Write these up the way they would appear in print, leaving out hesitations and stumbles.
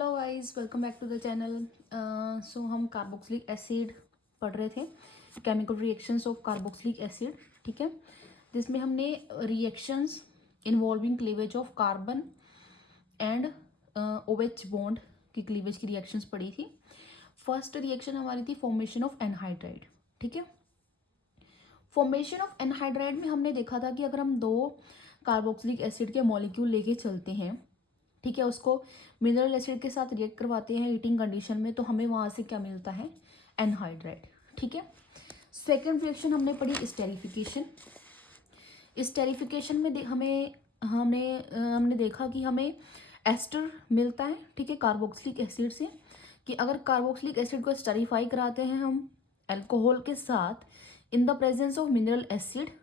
Hello guys, welcome back to the channel. So हम carboxylic acid पढ़ रहे थे, chemical reactions of carboxylic acid. ठीक है, जिसमें हमने reactions involving cleavage of carbon and OH bond की क्लीवेज की रिएक्शंस पढ़ी थी। फर्स्ट रिएक्शन हमारी थी फॉर्मेशन ऑफ एनहाइड्राइड। ठीक है, फॉर्मेशन ऑफ एनहाइड्राइड में हमने देखा था कि अगर हम दो कार्बोक्सिलिक एसिड के मॉलिक्यूल लेके चलते हैं, ठीक है, उसको मिनरल एसिड के साथ रिएक्ट करवाते हैं हीटिंग कंडीशन में, तो हमें वहाँ से क्या मिलता है, एनहाइड्राइड। ठीक है, सेकेंड रिएक्शन हमने पढ़ी स्टेरिफिकेशन। स्टेरिफिकेशन में हमें हमने देखा कि हमें एस्टर मिलता है, ठीक है, कार्बोक्सिलिक एसिड से, कि अगर कार्बोक्सिलिक एसिड को स्टेरिफाई कराते हैं हम अल्कोहल के साथ in the presence of mineral acid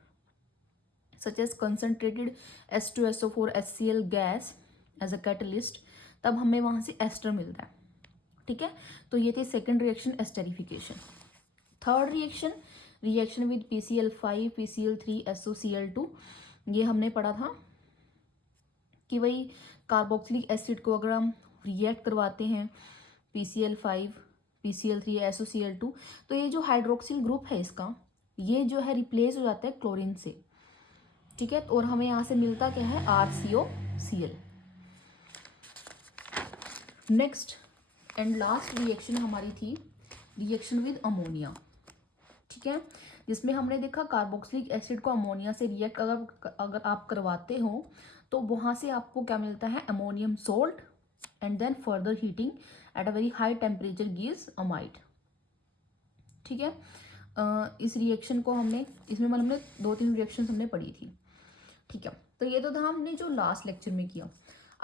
such as concentrated H2SO4 HCl gas as a catalyst, तब हमें वहाँ से एस्टर मिलता है। ठीक है, तो ये थी second reaction esterification. Third reaction, reaction with PCl5 PCl3 SOCl2, ये हमने पढ़ा था कि वही कार्बोक्सिलिक एसिड को अगर हम रिएक्ट करवाते हैं PCl5 PCl3 SOCl2, तो ये जो हाइड्रोक्सिल ग्रुप है इसका, ये जो है रिप्लेस हो जाता है क्लोरीन से। ठीक है, और हमें यहाँ से मिलता क्या है, RCOCl। Next and last reaction हमारी थी रिएक्शन विद अमोनिया। ठीक है, जिसमें हमने देखा कार्बोक्सिलिक एसिड को अमोनिया से रिएक्ट अगर आप करवाते हो तो वहाँ से आपको क्या मिलता है, ammonium salt, and then further heating at a very high temperature gives amide. ठीक है, इस रिएक्शन को हमने इसमें मतलब हमने 2-3 रिएक्शन हमने पढ़ी थी। ठीक है, तो ये तो था हमने जो लास्ट लेक्चर में किया।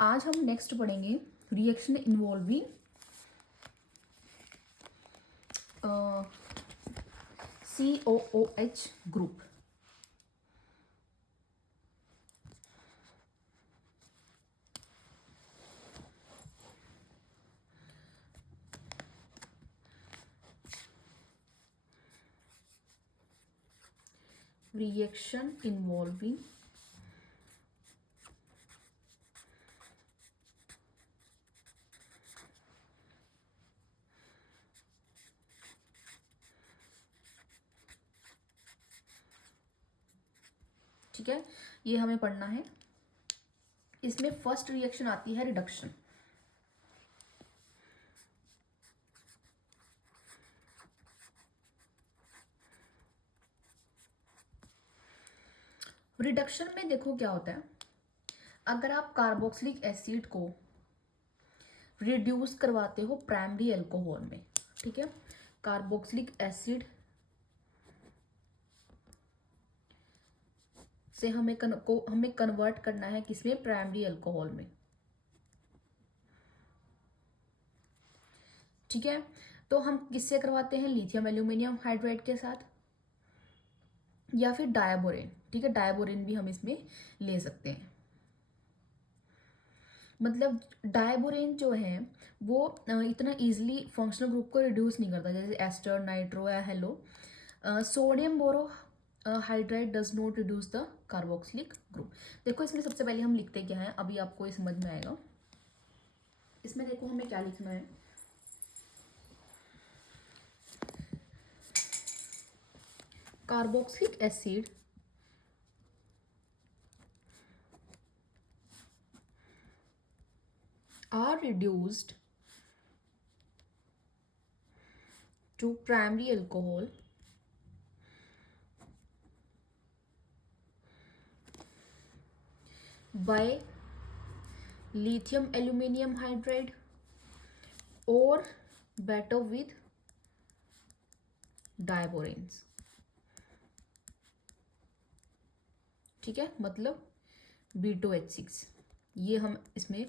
आज हम नेक्स्ट पढ़ेंगे reaction involving COOH group. Reaction involving ठीक है, ये हमें पढ़ना है। इसमें फर्स्ट रिएक्शन आती है रिडक्शन। रिडक्शन में देखो क्या होता है, अगर आप कार्बोक्सिलिक एसिड को रिड्यूस करवाते हो प्राइमरी अल्कोहल में, ठीक है, कार्बोक्सिलिक एसिड से हमें कन्वर्ट करना है किसमें, प्राइमरी अल्कोहल में। ठीक है, तो हम किससे करवाते हैं, लिथियम एल्यूमिनियम हाइड्राइड के साथ, या फिर डायबोरेन। ठीक है, डायबोरेन भी हम इसमें ले सकते हैं। मतलब डायबोरेन जो है वो इतना इजीली फंक्शनल ग्रुप को रिड्यूस नहीं करता जैसे एस्टर, नाइट्रो या halo. Sodium borohydride does not reduce the carboxylic group. देखो इसमें सबसे पहले हम लिखते क्या है, अभी आपको ये समझ में आएगा। इसमें देखो हमें क्या लिखना है, carboxylic acid are reduced to primary alcohol by lithium aluminum hydride or better with diboranes। ठीक है, मतलब B2H6, ये हम इसमें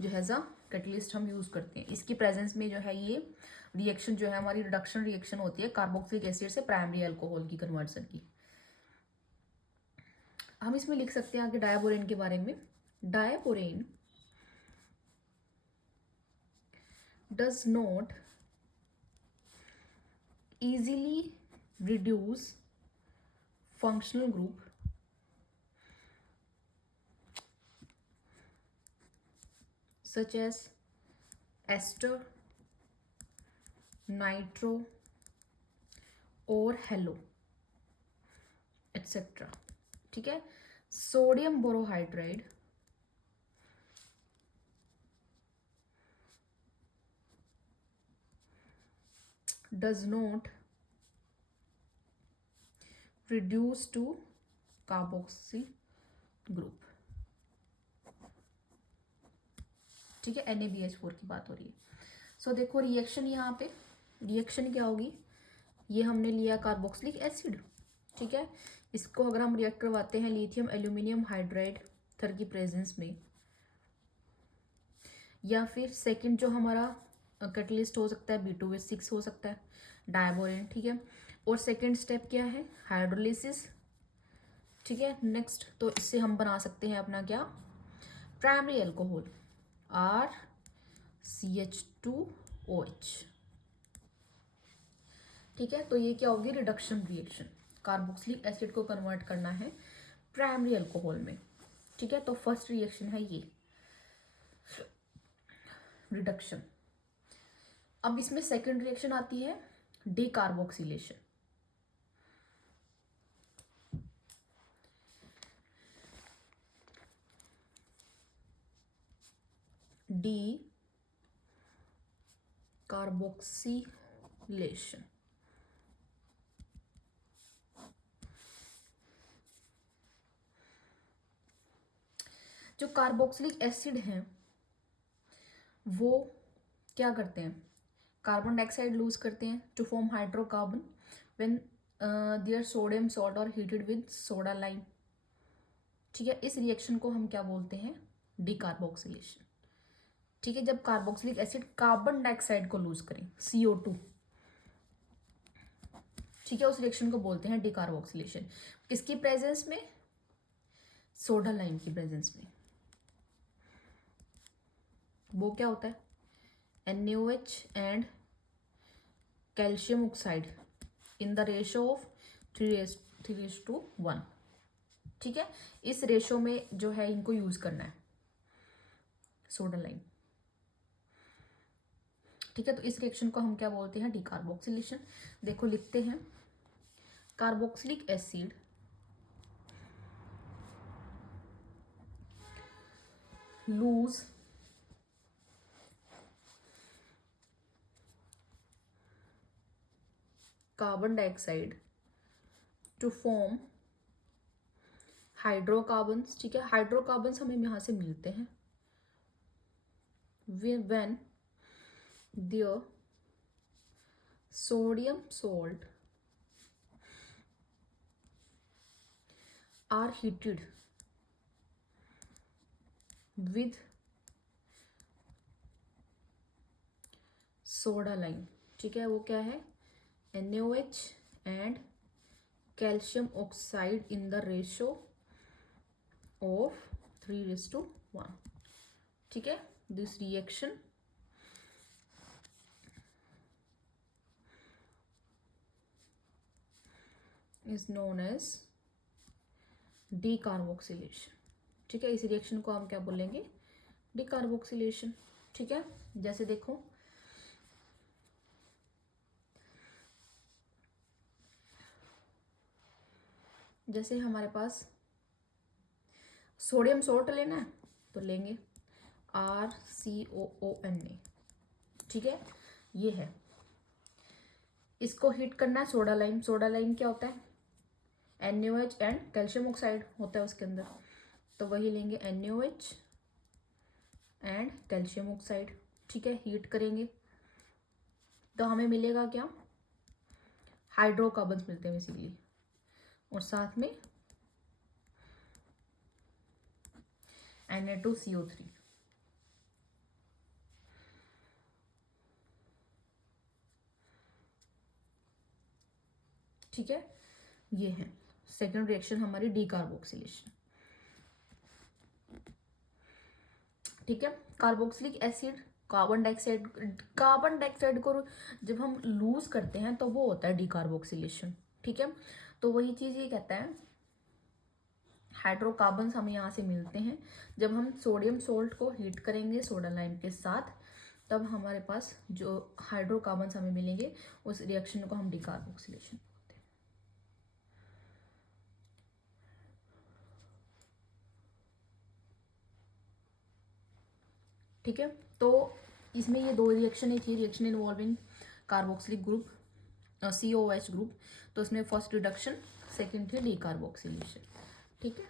जो है ज़ा कैटलिस्ट हम यूज़ करते हैं। इसकी प्रेजेंस में जो है ये रिएक्शन जो है हमारी रिडक्शन रिएक्शन होती है कार्बोक्सिलिक एसिड से प्राइमरी अल्कोहल की कन्वर्सन की। हम इसमें लिख सकते हैं आगे डायबोरेन के बारे में। Diborane does not easily reduce functional group such as ester, nitro और हेलो एक्सेट्रा। ठीक है, sodium borohydride does not reduce to carboxy group। ठीक है, NaBH4 की बात हो रही है। सो देखो रिएक्शन, यहाँ पे रिएक्शन क्या होगी, ये हमने लिया कार्बोक्सिलिक एसिड। ठीक है, इसको अगर हम रिएक्ट करवाते हैं लिथियम एल्यूमिनियम हाइड्राइड थर की प्रेजेंस में, या फिर सेकंड जो हमारा कैटलिस्ट हो सकता है B2H6 हो सकता है, डायबोरेन। ठीक है, और सेकंड स्टेप क्या है, हाइड्रोलिसिस। ठीक है, नेक्स्ट तो इससे हम बना सकते हैं अपना क्या, प्राइमरी अल्कोहल RCH2OH। ठीक है, तो ये क्या होगी, रिडक्शन रिएक्शन, कार्बोक्सिलिक एसिड को कन्वर्ट करना है प्राइमरी अल्कोहल में। ठीक है, तो फर्स्ट रिएक्शन है ये रिडक्शन। अब इसमें सेकंड रिएक्शन आती है डीकार्बोक्सिलेशन। डीकार्बोक्सिलेशन, जो कार्बोक्सिलिक एसिड हैं वो क्या करते हैं, कार्बन डाइऑक्साइड लूज करते हैं to form hydrocarbon when their sodium salt और हीटेड विद सोडा लाइम। ठीक है, इस रिएक्शन को हम क्या बोलते हैं, डीकार्बोक्सिलेशन। ठीक है, जब कार्बोक्सिलिक एसिड कार्बन डाइऑक्साइड को लूज करें CO2, ठीक है, उस रिएक्शन को बोलते हैं डीकार्बोक्सिलेशन। किसकी प्रेजेंस में, सोडा लाइम की प्रेजेंस में। वो क्या होता है, NaOH and calcium oxide in the ratio of 3:1। ठीक है, इस रेशो में जो है इनको यूज करना है, सोडा लाइम। ठीक है, तो इस रिएक्शन को हम क्या बोलते हैं, डीकार्बोक्सिलेशन। देखो लिखते हैं, carboxylic acid lose carbon dioxide to form hydrocarbons. ठीक है, हाइड्रोकार्बन्स हमें यहाँ से मिलते हैं when their sodium salt are heated with soda lime. ठीक है, वो क्या है, NaOH and calcium oxide in the ratio of 3:1। ठीक है, this reaction is known as decarboxylation. ठीक है, इस रिएक्शन को हम क्या बोलेंगे, डीकार्बोक्सिलेशन। ठीक है, जैसे देखो जैसे हमारे पास सोडियम सॉल्ट लेना है तो लेंगे RCOONA। ठीक है, ये है, इसको हीट करना है सोडा लाइम। सोडा लाइम क्या होता है, NaOH एंड कैल्शियम ऑक्साइड होता है उसके अंदर, तो वही लेंगे NaOH एंड कैल्शियम ऑक्साइड। ठीक है, हीट करेंगे तो हमें मिलेगा क्या, हाइड्रोकार्बन्स मिलते हैं बेसिकली, और साथ में Na2CO3। ठीक है, ये है सेकंड रिएक्शन हमारी डीकार्बोक्सिलेशन। ठीक है, कार्बोक्सिलिक एसिड कार्बन डाइऑक्साइड को जब हम लूज करते हैं तो वो होता है डीकार्बोक्सिलेशन। ठीक है, तो वही चीज ये कहता है, हाइड्रोकार्बन्स हमें यहाँ से मिलते हैं जब हम सोडियम सोल्ट को हीट करेंगे सोडा लाइम के साथ, तब हमारे पास जो हाइड्रोकार्बन्स हमें मिलेंगे उस रिएक्शन को हम डिकार्बोक्सिलेशन बोलते हैं। ठीक है, तो इसमें ये दो रिएक्शन ही थी, reaction involving carboxylic group, COOH group. तो इसमें फर्स्ट रिडक्शन, सेकेंड थी डिकार्बोक्सिलेशन। ठीक है,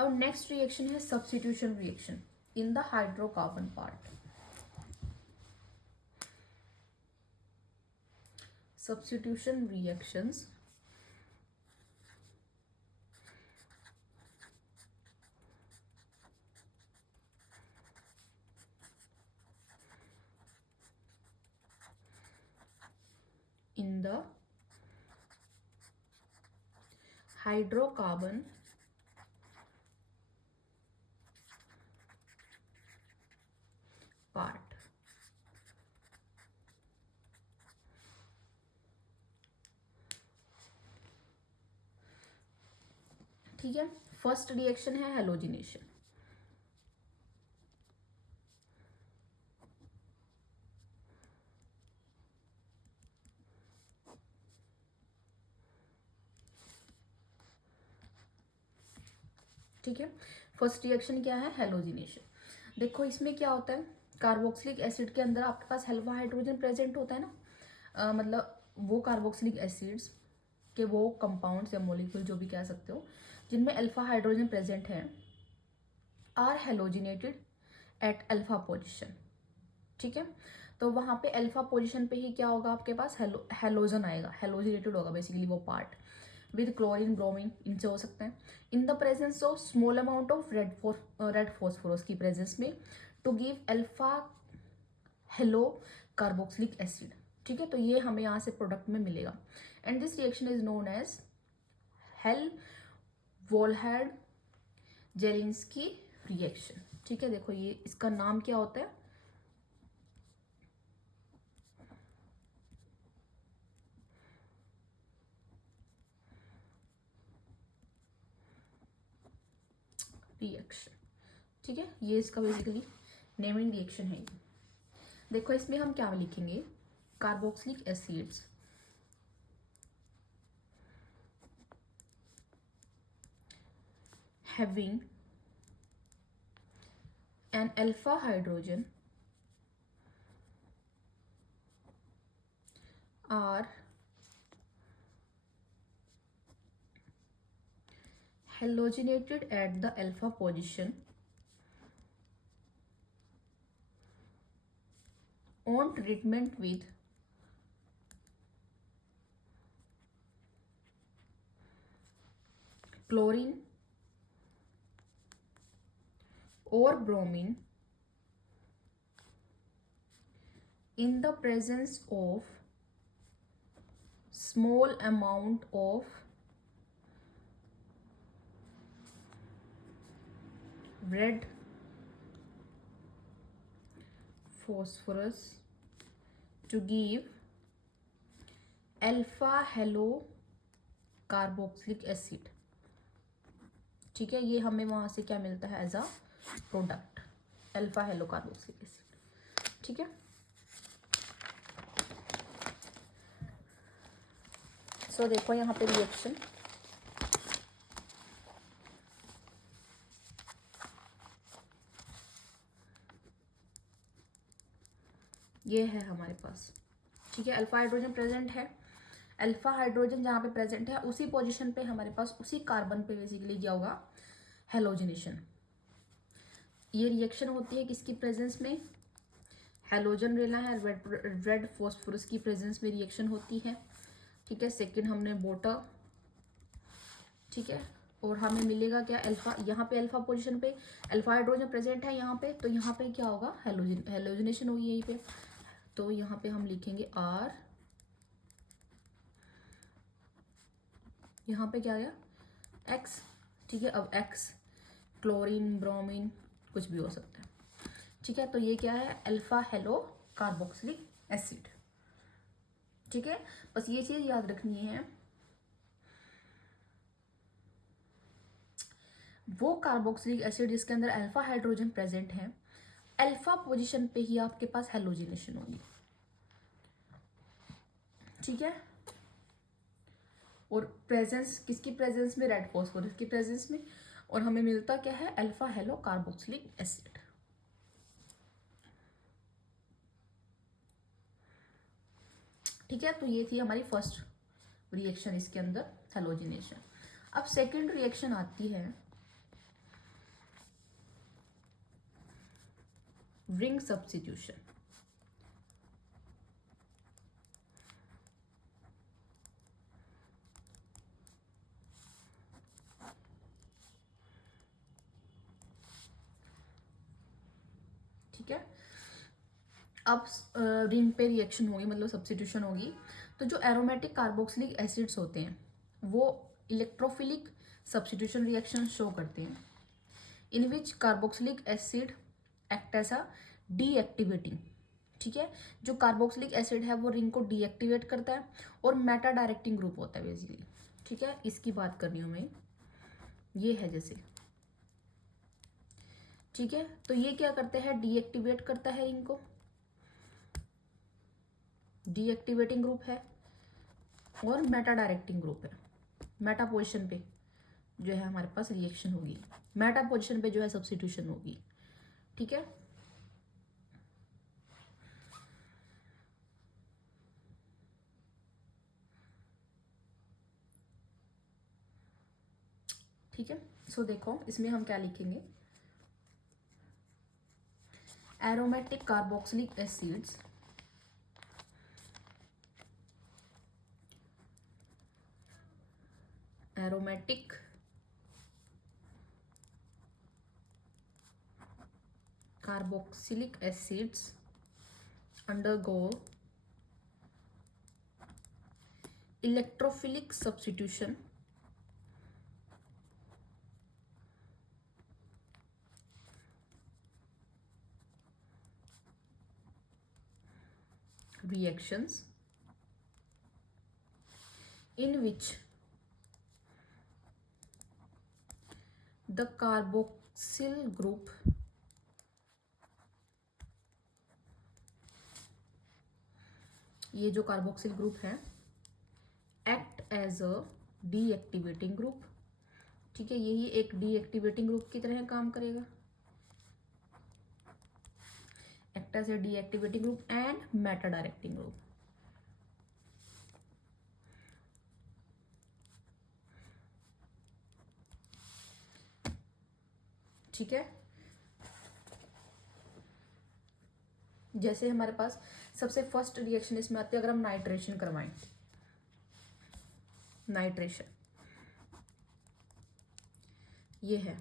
अब नेक्स्ट रिएक्शन है substitution reaction in the hydrocarbon part. Substitution reactions in the hydrocarbon part। ठीक है, फर्स्ट रिएक्शन है हेलोजिनेशन। ठीक है, फर्स्ट रिएक्शन क्या है, हेलोजिनेशन। देखो इसमें क्या होता है, कार्बोक्सिलिक एसिड के अंदर आपके पास अल्फा हाइड्रोजन प्रेजेंट होता है ना, मतलब वो कार्बोक्सिलिक एसिड्स के वो कंपाउंड्स या मॉलिक्यूल जो भी कह सकते हो जिनमें अल्फा हाइड्रोजन प्रेजेंट है are halogenated at alpha position. ठीक है, तो वहां पे अल्फा पोजीशन पे ही क्या होगा, आपके पास हेलोजन आएगा, हेलोजिनेटेड होगा बेसिकली वो पार्ट, विद क्लोरीन ब्रोमीन इनसे हो सकते हैं, in the presence of small amount of red phosphorus की प्रेजेंस में, to give alpha halo carboxylic acid. ठीक है, तो ये हमें यहाँ से प्रोडक्ट में मिलेगा, and this reaction is known as Hell Volhard Zelinsky reaction. ठीक है, देखो ये इसका नाम क्या होता है, रिएक्शन। ठीक है, ये इसका बेसिकली नेमिंग रिएक्शन है। देखो इसमें हम क्या लिखेंगे, carboxylic acids having an alpha hydrogen are halogenated at the alpha position on treatment with chlorine or bromine in the presence of small amount of red phosphorus to give alpha halo carboxylic acid. ठीक है, ये हमें वहां से क्या मिलता है as a product, alpha halo carboxylic acid. ठीक है, सो देखो यहाँ पे रिएक्शन, ये है हमारे पास। ठीक है, अल्फा हाइड्रोजन प्रेजेंट है, अल्फा हाइड्रोजन जहाँ पे प्रेजेंट है उसी पोजीशन पे हमारे पास उसी कार्बन पे बेसिकली क्या होगा, हेलोजिनेशन। ये रिएक्शन होती है किसकी प्रेजेंस में, हेलोजन लेना है, रेड फॉस्फोरस की प्रेजेंस में रिएक्शन होती है। ठीक है, सेकंड हमने वाटर। ठीक है, और हमें मिलेगा क्या, अल्फा, यहाँ पे अल्फा पोजीशन पे अल्फा हाइड्रोजन प्रेजेंट है यहाँ पे, तो यहाँ पे क्या होगा, हेलोजिनेशन होगी यहीं पे, तो यहाँ पे हम लिखेंगे आर, यहाँ पे क्या आया, एक्स। ठीक है, अब एक्स क्लोरीन ब्रोमीन कुछ भी हो सकता है। ठीक है, तो ये क्या है, अल्फा हेलो कार्बोक्सिलिक एसिड। ठीक है, बस ये चीज याद रखनी है, वो कार्बोक्सिलिक एसिड जिसके अंदर अल्फा हाइड्रोजन प्रेजेंट है अल्फा पोजीशन पे ही आपके पास हेलोजिनेशन होगी, ठीक है। और प्रेजेंस किसकी प्रेजेंस में, रेड फॉस्फोरस की प्रेजेंस में, और हमें मिलता क्या है, अल्फा हेलो कार्बोक्सिलिक एसिड। ठीक है, तो ये थी हमारी फर्स्ट रिएक्शन इसके अंदर, हेलोजिनेशन। अब सेकंड रिएक्शन आती है रिंग सब्स्टिट्यूशन। ठीक है, अब रिंग पे रिएक्शन होगी, मतलब सब्स्टिट्यूशन होगी। तो जो एरोमेटिक कार्बोक्सिलिक एसिड्स होते हैं वो इलेक्ट्रोफिलिक सब्स्टिट्यूशन रिएक्शन शो करते हैं, in which carboxylic acid act as a deactivating. ठीक है, जो कार्बोक्सिलिक एसिड है वो रिंग को डीएक्टिवेट करता है और मेटा डायरेक्टिंग ग्रुप होता है बेसिकली। ठीक है, इसकी बात कर रही हूँ मैं, ये है जैसे। ठीक है, तो ये क्या करते हैं, डीएक्टिवेट करता है रिंग को, डीएक्टिवेटिंग ग्रुप है, और मेटा डायरेक्टिंग ग्रुप है। मेटा पोजिशन पे जो है हमारे पास रिएक्शन होगी, मेटा पोजिशन पे जो है सब्स्टिट्यूशन होगी। ठीक है, ठीक है। सो देखो इसमें हम क्या लिखेंगे, aromatic carboxylic acids aromatic carboxylic acids undergo electrophilic substitution reactions in which the carboxyl group ये जो कार्बोक्सिल ग्रुप है act as a deactivating group. ठीक है, यही एक डीएक्टिवेटिंग ग्रुप की तरह काम करेगा, act as a deactivating group and meta directing group. ठीक है, जैसे हमारे पास सबसे फर्स्ट रिएक्शन इसमें आती है, अगर हम नाइट्रेशन करवाएं, नाइट्रेशन ये है।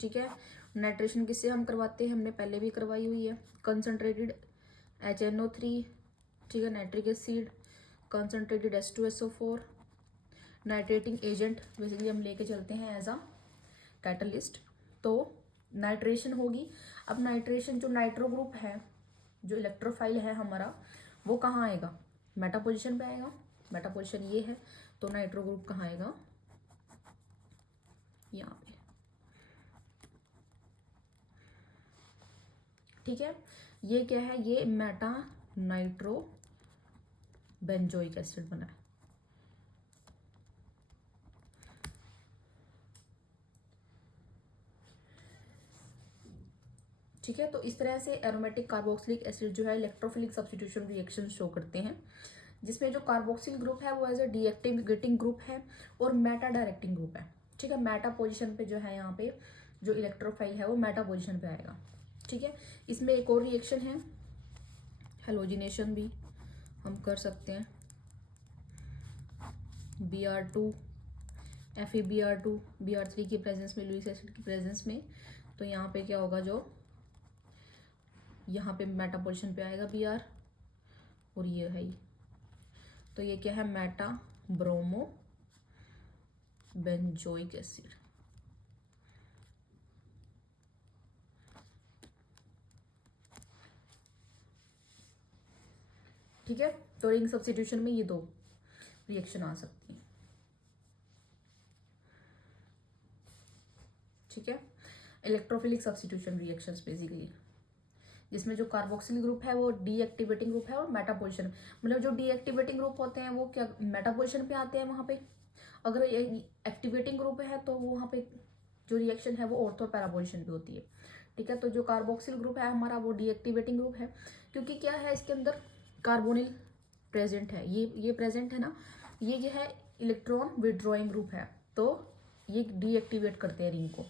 ठीक है, नाइट्रेशन किससे हम करवाते हैं, हमने पहले भी करवाई हुई है, कंसनट्रेटेड HNO3, ठीक है, nitric acid, concentrated H2SO4, nitrating agent basically हम लेके चलते हैं एज अ कैटलिस्ट। तो नाइट्रेशन होगी। अब नाइट्रेशन जो नाइट्रो ग्रुप है, जो इलेक्ट्रोफाइल है हमारा, वो कहाँ आएगा, मेटा पोजिशन पे आएगा। मेटा पोजिशन ये है, तो नाइट्रो ग्रुप कहाँ आएगा, यहाँ पे। ठीक है, ये क्या है, ये मेटा नाइट्रो बेंजोइक एसिड बना है। ठीक है, तो इस तरह से एरोमेटिक कार्बोक्सिलिक एसिड जो है इलेक्ट्रोफिलिक सब्स्टिट्यूशन रिएक्शन शो करते हैं, जिसमें जो कार्बोक्सिल ग्रुप है वो एज अ डीएक्टिवेटिंग ग्रुप है और मेटा डायरेक्टिंग ग्रुप है। ठीक है, मेटा पोजीशन पे जो है यहाँ पे जो इलेक्ट्रोफाइल है वो मेटा पोजीशन पे आएगा। ठीक है, इसमें एक और रिएक्शन है, हेलोजिनेशन भी हम कर सकते हैं, Br2 FeBr2 Br3 की प्रेजेंस में, लुइस एसिड की प्रेजेंस में। तो यहाँ पे क्या होगा, जो यहाँ पे मेटा पोजीशन पे आएगा Br, और ये है, तो ये क्या है, मेटा ब्रोमो बेंजोइक एसिड। ठीक है, तो रिंग सब्स्टिट्यूशन में ये दो रिएक्शन आ सकती हैं। ठीक है, इलेक्ट्रोफिलिक सब्स्टिट्यूशन रिएक्शंस बेसिकली। जिसमें जो कार्बोक्सिल ग्रुप है वो डीएक्टिवेटिंग ग्रुप है और मेटा पोजिशन, मतलब जो डीएक्टिवेटिंग ग्रुप होते हैं वो क्या मेटा पोजिशन पे आते हैं वहाँ पे, अगर एक्टिवेटिंग ग्रुप है तो वहाँ पे जो रिएक्शन है वो ऑर्थो पैरा पोजिशन पे होती है। ठीक है, तो जो कार्बोक्सिल ग्रुप है हमारा वो डीएक्टिवेटिंग ग्रुप है, क्योंकि क्या है इसके अंदर कार्बोनिल प्रेजेंट है, ये प्रेजेंट है ना, ये जो है इलेक्ट्रॉन विड्रॉइंग ग्रुप है, तो ये डीएक्टिवेट करते हैं रिंग को।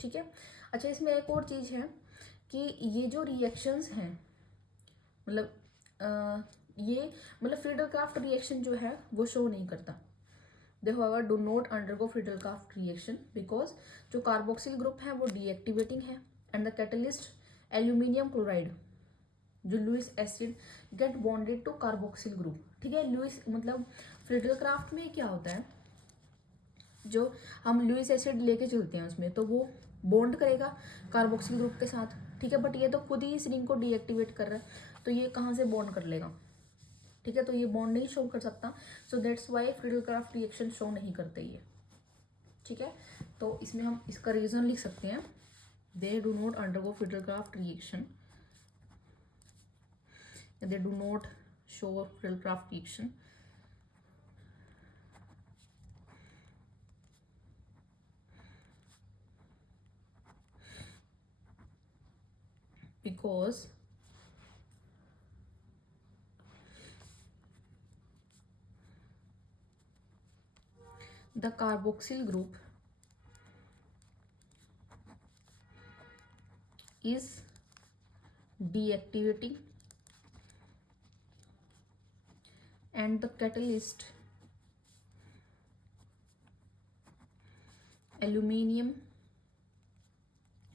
ठीक है, अच्छा इसमें एक और चीज़ है कि ये जो रिएक्शंस हैं मतलब ये मतलब फ्रीडल-क्राफ्ट रिएक्शन जो है वो शो नहीं करता, they however do not undergo Friedel Crafts reaction because जो कार्बोक्सिल ग्रुप है वो डीएक्टिवेटिंग है and the catalyst aluminium chloride जो Lewis acid get bonded to carboxyl group. ठीक है, लुईस मतलब फ्रीडल-क्राफ्ट में क्या होता है, जो हम लुईस एसिड लेके चलते हैं उसमें तो वो बॉन्ड करेगा कार्बोक्सिल ग्रुप के साथ। ठीक है, बट ये तो खुद ही इस रिंग को डीएक्टिवेट कर रहा है, तो ये कहाँ से बॉन्ड कर लेगा। ठीक है, तो ये बॉन्ड नहीं शो कर सकता, so that's why Friedel-Crafts reaction show नहीं करते ये। ठीक है, तो इसमें हम इसका रीजन लिख सकते हैं, they do not undergo Friedel Crafts reaction, they do not show Friedel-Crafts reaction because the carboxyl group is deactivating and the catalyst aluminium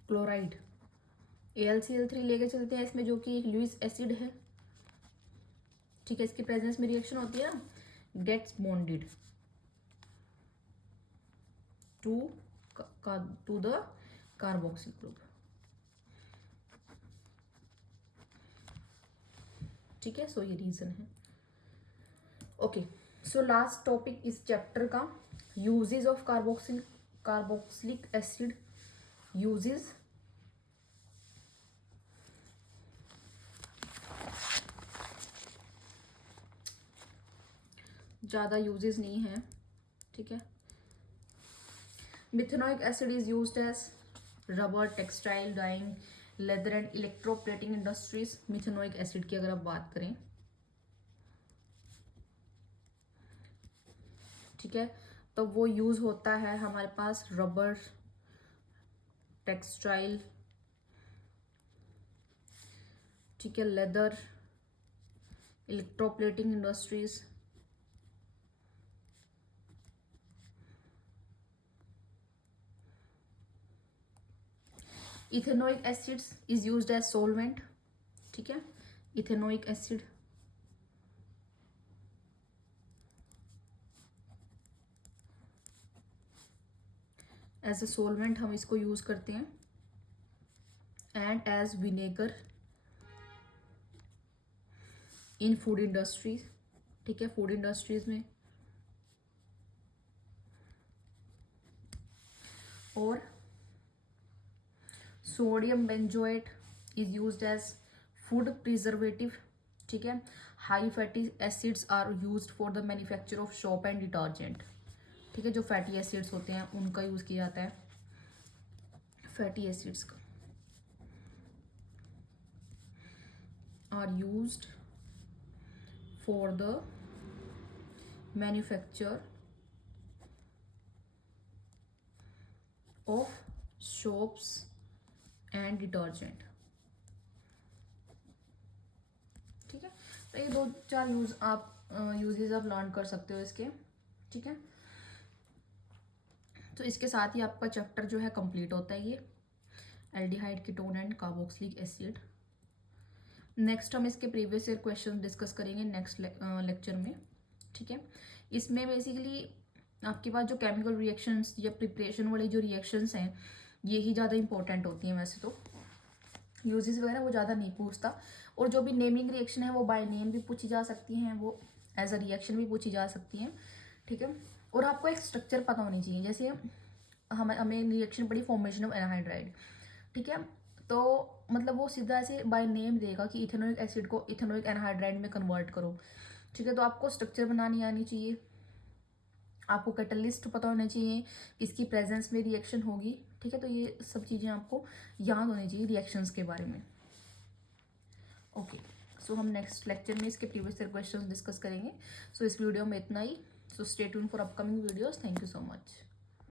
chloride AlCl3 लेके चलते हैं इसमें, जो कि एक लुईस एसिड है। ठीक है, इसकी प्रेजेंस में रिएक्शन होती है ना, gets bonded to the carboxyl group. ठीक है, सो ये रीजन है। ओके, सो लास्ट टॉपिक इस चैप्टर का uses of carboxylic acid uses. ज़्यादा यूजेस नहीं है। ठीक है, methanoic acid is used as rubber, textile, dyeing, leather and electroplating industries. Methanoic acid की अगर आप बात करें, ठीक है, तो वो यूज होता है हमारे पास रबर, टेक्सटाइल, ठीक है, leather, electroplating industries, ethanoic acids is used as solvent. ठीक है, ethanoic acid as a solvent हम इसको यूज करते हैं, and as vinegar in food industries. ठीक है, फूड इंडस्ट्रीज में, और sodium benzoate is used as food preservative. ठीक है, high fatty acids are used for the manufacture of soap and detergent. ठीक है, जो फैटी एसिड्स होते हैं उनका यूज किया जाता है, फैटी एसिड्स का are used for the manufacture of soaps and detergent. ठीक है, तो ये 2-4 यूजेस आप लर्न कर सकते हो इसके। ठीक है, तो इसके साथ ही आपका चैप्टर जो है कंप्लीट होता है, ये aldehyde, ketone and carboxylic acid. Next हम इसके प्रीवियस ईयर क्वेश्चन डिस्कस करेंगे नेक्स्ट लेक्चर में। ठीक है, इसमें बेसिकली आपके पास जो केमिकल रिएक्शंस या प्रिपरेशन वाली जो रिएक्शंस हैं ये ही ज़्यादा इंपॉर्टेंट होती हैं, वैसे तो यूजेस वगैरह वो ज़्यादा नहीं पूछता, और जो भी नेमिंग रिएक्शन है वो बाय नेम भी पूछी जा सकती हैं, वो एज अ रिएक्शन भी पूछी जा सकती हैं। ठीक है, और आपको एक स्ट्रक्चर पता होनी चाहिए, जैसे हमें रिएक्शन पड़ी फॉर्मेशन ऑफ एनहाइड्राइड। ठीक है, तो मतलब वो सीधा ऐसे बाय नेम देगा कि इथेनोइक एसिड को इथेनोइक एनहाइड्राइड में कन्वर्ट करो, ठीक है। तो आपको स्ट्रक्चर बनानी आनी चाहिए, आपको कैटलिस्ट पता होना चाहिए किसकी प्रेजेंस में रिएक्शन होगी, ठीक है। तो ये सब चीज़ें आपको याद होनी चाहिए रिएक्शंस के बारे में। ओके, सो हम नेक्स्ट लेक्चर में इसके प्रीवियस ईयर क्वेश्चंस डिस्कस करेंगे। सो इस वीडियो में इतना ही। So stay tune for upcoming videos. Thank you so much.